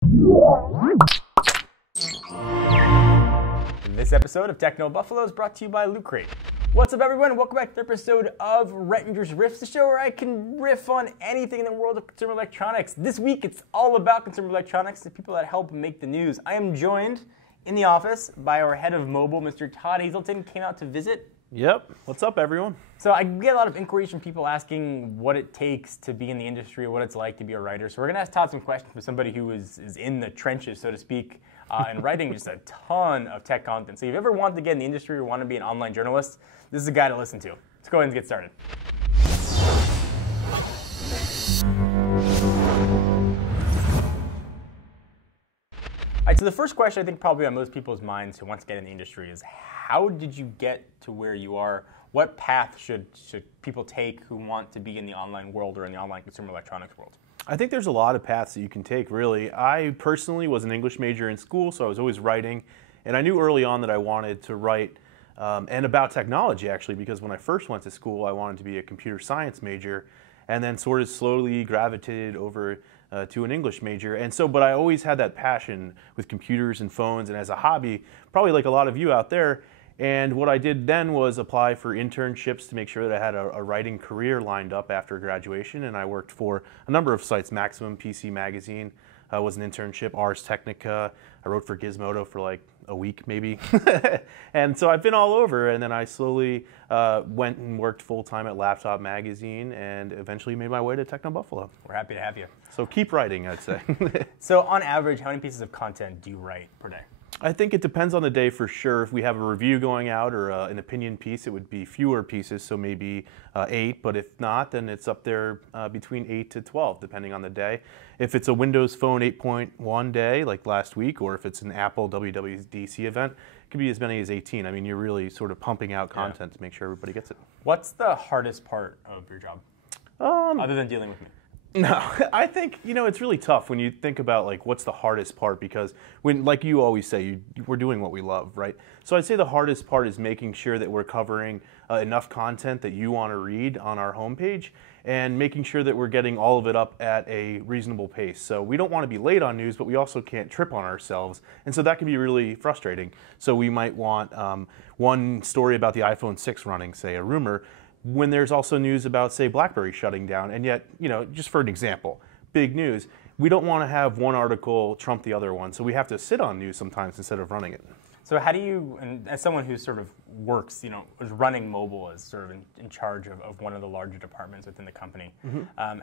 This episode of Techno Buffalo is brought to you by Loot Crate. What's up, everyone? Welcome back to an episode of Rettinger's Riffs, the show where I can riff on anything in the world of consumer electronics. This week, it's all about consumer electronics, the people that help make the news. I am joined in the office by our head of mobile, Mr. Todd Hazelton, came out to visit. Yep. What's up, everyone? So I get a lot of inquiries from people asking what it takes to be in the industry, what it's like to be a writer. So we're going to ask Todd some questions from somebody who is in the trenches, so to speak, and writing just a ton of tech content. So if you've ever wanted to get in the industry or want to be an online journalist, this is a guy to listen to. Let's go ahead and get started. All right, so the first question I think probably on most people's minds who want to get in the industry is, how did you get to where you are? What path should people take who want to be in the online world or in the online consumer electronics world? I think there's a lot of paths that you can take, really. I personally was an English major in school, so I was always writing. And I knew early on that I wanted to write, and about technology, actually, because when I first went to school, I wanted to be a computer science major, and then sort of slowly gravitated over to an English major. And so, but I always had that passion with computers and phones, and as a hobby, probably like a lot of you out there. And what I did then was apply for internships to make sure that I had a writing career lined up after graduation. And I worked for a number of sites. Maximum PC Magazine was an internship, Ars Technica. I wrote for Gizmodo for like a week maybe. And so I've been all over. And then I slowly went and worked full-time at Laptop Magazine and eventually made my way to Techno Buffalo. We're happy to have you. So keep writing, I'd say. So on average, how many pieces of content do you write per day? I think it depends on the day for sure. If we have a review going out or an opinion piece, it would be fewer pieces, so maybe 8. But if not, then it's up there between 8 to 12, depending on the day. If it's a Windows Phone 8.1 day, like last week, or if it's an Apple WWDC event, it could be as many as 18. I mean, you're really sort of pumping out content to make sure everybody gets it. What's the hardest part of your job, other than dealing with me? No, I think, it's really tough when you think about like what's the hardest part, because when, like you always say, we're doing what we love, right? So I'd say the hardest part is making sure that we're covering enough content that you want to read on our homepage and making sure that we're getting all of it up at a reasonable pace. So we don't want to be late on news, but we also can't trip on ourselves. And so that can be really frustrating. So we might want one story about the iPhone 6 running, say a rumor, when there's also news about, say, BlackBerry shutting down, and yet, just for an example, big news, we don't want to have one article trump the other one, so we have to sit on news sometimes instead of running it. So how do you, and as someone who sort of works, is running mobile as sort of in charge of one of the larger departments within the company,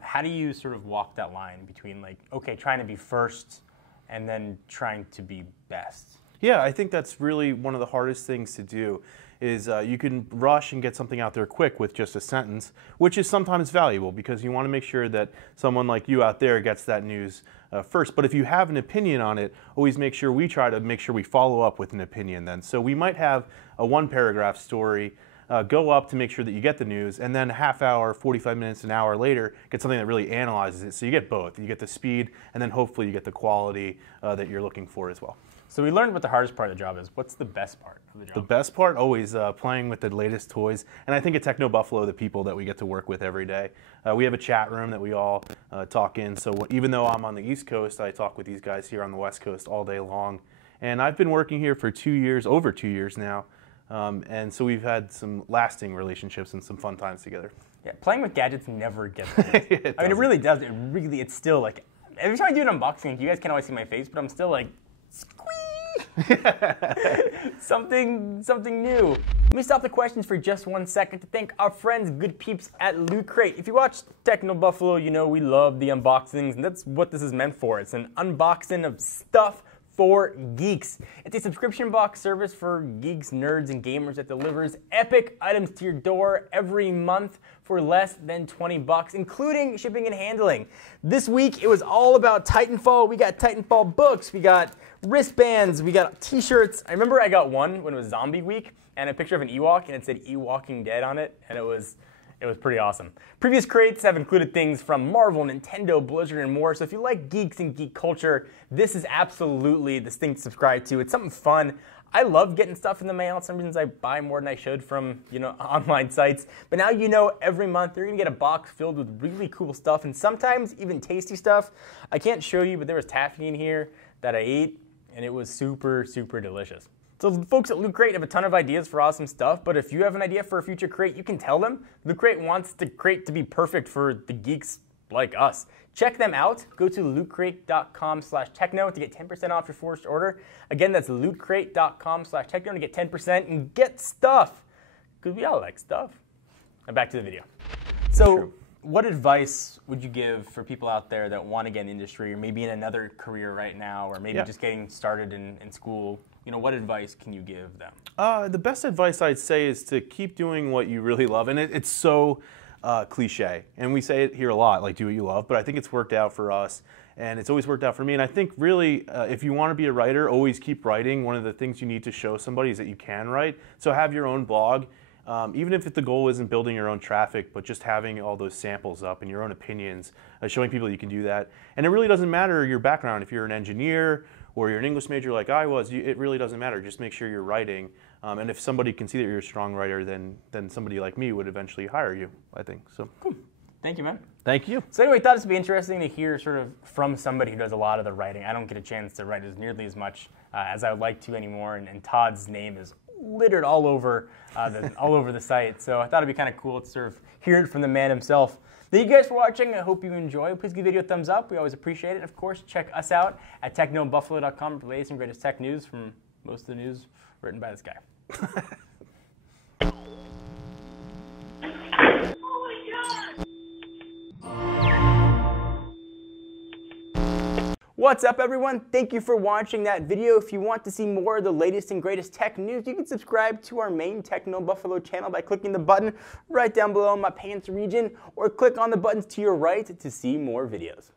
how do you sort of walk that line between like, okay, trying to be first and then trying to be best? Yeah, I think that's really one of the hardest things to do. Is you can rush and get something out there quick with just a sentence, which is sometimes valuable because you want to make sure that someone like you out there gets that news first. But if you have an opinion on it, always make sure we try to make sure we follow up with an opinion then. So we might have a one-paragraph story go up to make sure that you get the news, and then a half hour, 45 minutes, an hour later, get something that really analyzes it. So you get both. You get the speed, and then hopefully you get the quality that you're looking for as well. So we learned what the hardest part of the job is. What's the best part of the job? The best part, always playing with the latest toys. And I think at Techno Buffalo, the people that we get to work with every day. We have a chat room that we all talk in. So even though I'm on the East Coast, I talk with these guys here on the West Coast all day long. And I've been working here for 2 years, over 2 years now. And so we've had some lasting relationships and some fun times together. Yeah, playing with gadgets never gets old. I mean, it really does. It's still like, every time I do an unboxing, you guys can't always see my face, but I'm still like, squeak! something new. Let me stop the questions for just 1 second to thank our friends, good peeps at Loot Crate. If you watch Techno Buffalo, you know we love the unboxings, and that's what this is meant for. It's an unboxing of stuff for geeks. It's a subscription box service for geeks, nerds, and gamers that delivers epic items to your door every month for less than 20 bucks, including shipping and handling. This week, it was all about Titanfall. We got Titanfall books, we got wristbands, we got t-shirts. I remember I got one when it was Zombie Week, and a picture of an Ewok, and it said Ewoking Dead on it, and it was It was pretty awesome. Previous crates have included things from Marvel, Nintendo, Blizzard, and more, so if you like geeks and geek culture, this is absolutely the thing to subscribe to. It's something fun. I love getting stuff in the mail. Some reasons I buy more than I should from, online sites. But now every month you're gonna get a box filled with really cool stuff and sometimes even tasty stuff. I can't show you, but there was taffy in here that I ate and it was super, super delicious. So the folks at Loot Crate have a ton of ideas for awesome stuff, but if you have an idea for a future crate, you can tell them. Loot Crate wants the crate to be perfect for the geeks like us. Check them out. Go to lootcrate.com/techno to get 10% off your first order. Again, that's lootcrate.com/techno to get 10% and get stuff, because we all like stuff. Now back to the video. So what advice would you give for people out there that want to get in the industry or maybe in another career right now or maybe just getting started in school? What advice can you give them? The best advice I'd say is to keep doing what you really love. And it's so cliche. And we say it here a lot, like do what you love. But I think it's worked out for us. And it's always worked out for me. And I think really, if you want to be a writer, always keep writing. One of the things you need to show somebody is that you can write. So have your own blog. Even if the goal isn't building your own traffic, but just having all those samples up and your own opinions, showing people you can do that. And it really doesn't matter your background. If you're an engineer or you're an English major like I was, it really doesn't matter. Just make sure you're writing. And if somebody can see that you're a strong writer, then somebody like me would eventually hire you, I think. So cool. Thank you, man. Thank you. So anyway, I thought this would be interesting to hear sort of from somebody who does a lot of the writing. I don't get a chance to write as nearly as much as I would like to anymore, and Todd's name is littered all over the site. So I thought it'd be kind of cool to sort of hear it from the man himself. Thank you guys for watching. I hope you enjoy. Please give the video a thumbs up. We always appreciate it. Of course, check us out at technobuffalo.com for the latest and greatest tech news from most of the news written by this guy. What's up, everyone? Thank you for watching that video. If you want to see more of the latest and greatest tech news, you can subscribe to our main Techno Buffalo channel by clicking the button right down below in my pants region, or click on the buttons to your right to see more videos.